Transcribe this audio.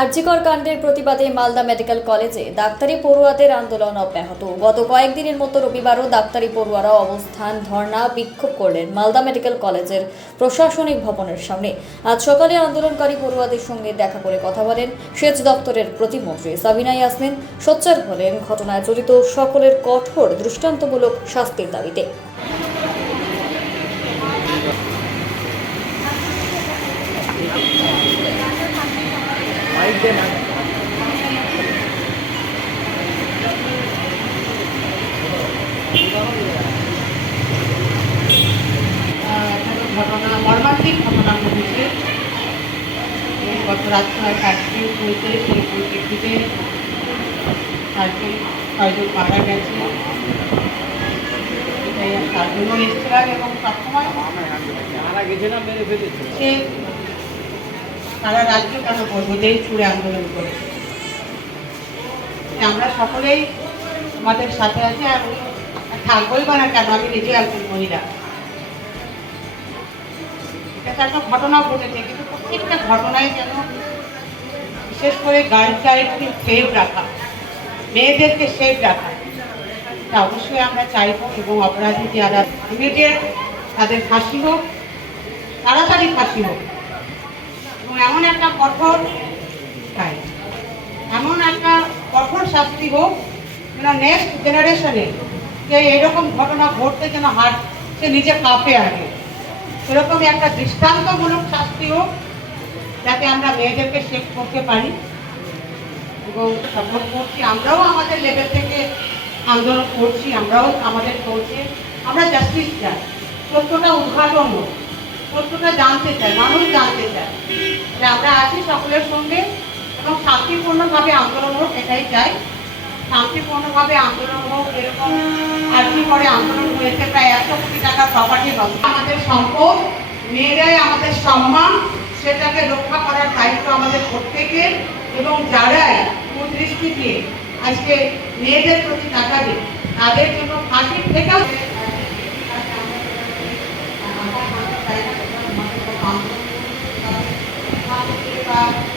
আরজিকর কাণ্ডের প্রতিবাদে মালদা মেডিকেল কলেজে ডাক্তারি পড়ুয়াদের আন্দোলন অব্যাহত। গত কয়েকদিনের মতো রবিবারও ডাক্তারি পড়ুয়ারা অবস্থান ধর্ণা বিক্ষোভ করলেন মালদা মেডিকেল কলেজের প্রশাসনিক ভবনের সামনে। আজ সকালে আন্দোলনকারী পড়ুয়াদের সঙ্গে দেখা করে কথা বলেন সেচ দপ্তরের প্রতিমন্ত্রী সাবিনা ইয়াসমিন। সোচ্চার হলেন, ঘটনায় জড়িত সকলের কঠোর দৃষ্টান্তমূলক শাস্তির দাবিতে। ঘটনা মর্মান্তিক ঘটনা ঘটেছে। গত রাত্রে ফ্যাক্টরি হয়েছে সেই পরিপ্রেক্ষিতে চারজন ছয়জন মারা গেছে। তার জন্য এসেছিলাম এবং সবসময় সে সারা রাজ্য কেন করব? দেশ ছুড়ে আন্দোলন করেছে আমরা সকলেই আমাদের সাথে আছে আর থাকবোই বা না কেন? আমি নিজে একজন মহিলা। এটা একটা ঘটনা ঘটেছে, কিন্তু প্রত্যেকটা ঘটনায় যেন বিশেষ করে গার্লস চাইল্ডকে সেফ রাখা, মেয়েদেরকে সেফ রাখা, তা অবশ্যই আমরা চাইব এবং অপরাধী যারা ইমিডিয়েট তাদের ফাঁসি হোক, তাড়াতাড়ি ফাঁসি হোক। এমন একটা কঠোর এমন একটা কঠোর শাস্তি হোক যেন নেক্সট জেনারেশনে যে এরকম ঘটনা ঘটতে যেন হাট সে নিজে কাঁপে আগে। সেরকমই একটা দৃষ্টান্তমূলক শাস্তি হোক, যাতে আমরা মেয়েদেরকে শেখ করতে পারি। এবং সাপোর্ট করছি, আমরাও আমাদের লেভেল থেকে আন্দোলন করছি, আমরাও আমাদের করছে। আমরা জাস্টিস চাই। সত্যটা উদ্ঘাটন হোক সত্যটা জানতে চাই, মানুষ জানতে চায়। সকলের সঙ্গে এবং শান্তিপূর্ণভাবে আন্দোলন হোক, এটাই চাই। শান্তিপূর্ণভাবে আন্দোলন হোক, এরকম আর্জি করে আন্দোলন হয়েছে প্রায় একশো কোটি টাকার প্রপার্টি আমাদের সম্পদ, মেয়েরাই আমাদের সম্মান, সেটাকে রক্ষা করার দায়িত্ব আমাদের প্রত্যেকের এবং যারাই কুদৃষ্টি দিয়ে আজকে মেয়েদের প্রতি টাকা তাকাবে তাদের জন্য ফাঁসির থেকেও 감사합니다.